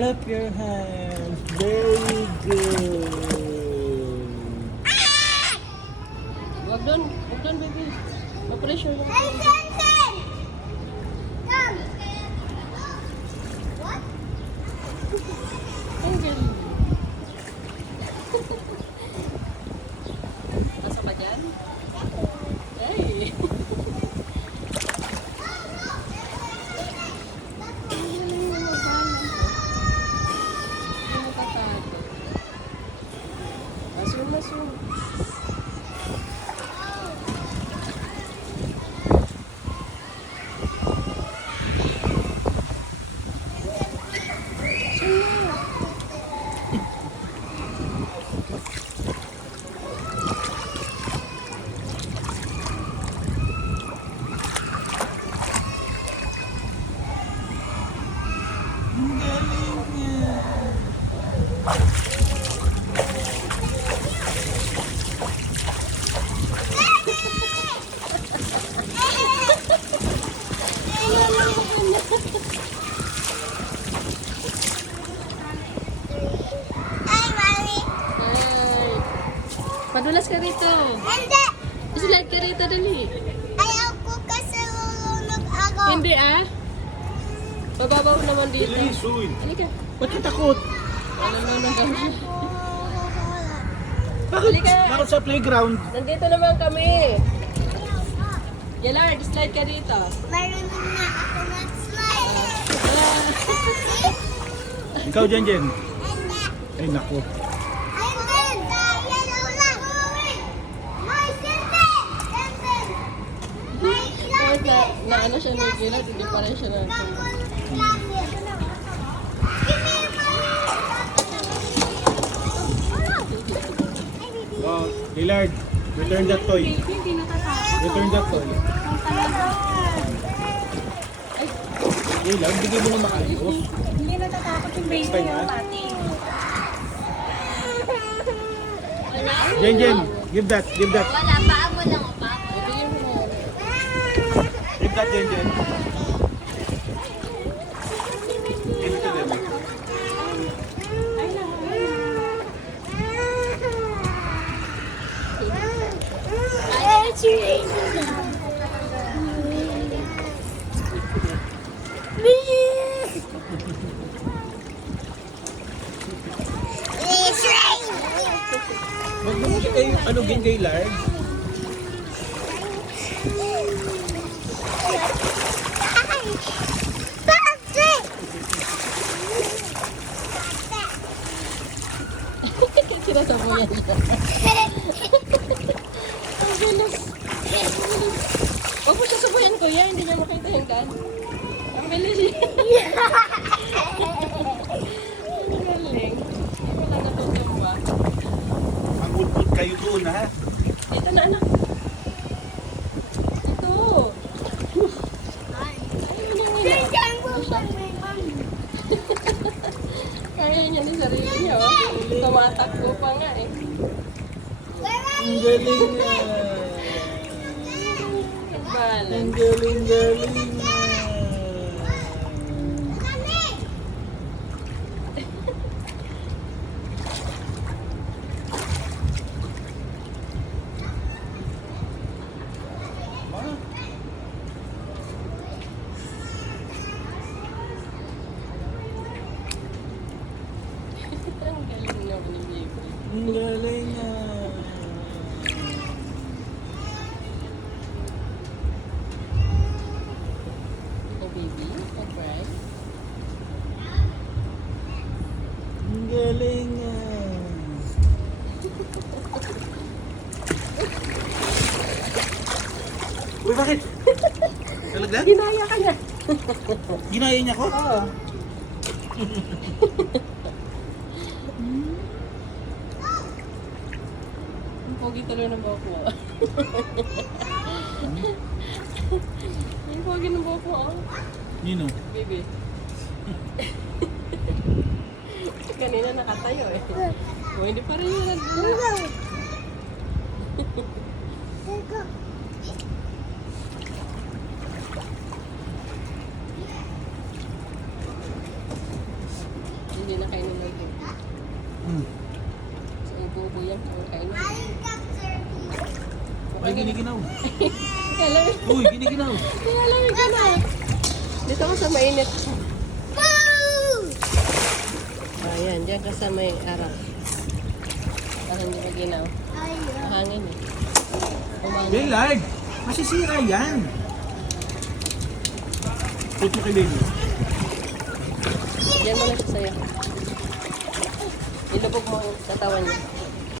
Clap your hands. Very good. Wag doon, baby. Ma-pressure naman. Hey, Jensen! Come! What? Ang galing. Nasa ka dyan? Hey! Masun. Ang galing niya. Ay, Mami! Ay. Padulas ka rito. Hindi! Slide ka rito, dali. Ayoko kasi lulunod ako. Hindi ah. Bababaw naman dito. Bilis, uy. Halika. Ba't ka takot? Alam mo na daw siya. Bakit? Halika. Bakit sa playground? Nandito naman kami. Yalard, slide ka dito. Marunong na ako mag-slide. Ah. Ikaw dyan, Jen. Hindi! Ay, naku. Hindi! Yellow lang! May Jensen! Jensen! May Kahit lapis! na ano siya ng gilad, hindi pa rin siya na. Oh, Lillard, return that toy. Hindi natatakot. Return that toy. Lillard, bigay mo na maayos. Hindi natatakot yung baby Fine, mo, ha? pati. Jen, Jen, give that, give that. Wala pa mo lang pa. Ibigay mo na. Give that, Jen, Jen. Give it to them. Wag mo siya kayo, ano, Gen, kay Lard? Sinasabuyan siya. Ang bilis. Huwag mo siya sabuyan, kuya. Hindi niya makita yung kan. Ang bilis niya. Ang galing. Wala natutumba. Ang udpod kayo doon, ha? Dito na, anak. Ito. Kaya niya ni sarili niya, oh. Tumatakbo pa nga, eh. Ang galing niya. Balance. Ang galing, galing niya. Ma? Ang galing naman ni Baby. Ang galing niya. Oh, baby, pag-cry. Ang galing niya. Uy, bakit? Talaga? Ginaya ka niya. Ginaya niya ko? Oo. Ang pogi tuloy ng buhok mo. Ang pogi ng buhok mo, oh. Nino? Baby. Kanina nakatayo eh. O, hindi pa rin yun nagbuka. Ay, giniginaw. Lamig. Uy, giniginaw. Kaya lamig ka na. Dito ka sa mainit. Ayan, dyan ka sa may araw. Para hindi maginaw. Mahangin eh. Umangin. Bellard, masisira yan. Put mo kay baby. Diyan mo na siya sa'yo. Ilubog mo ang katawan niya.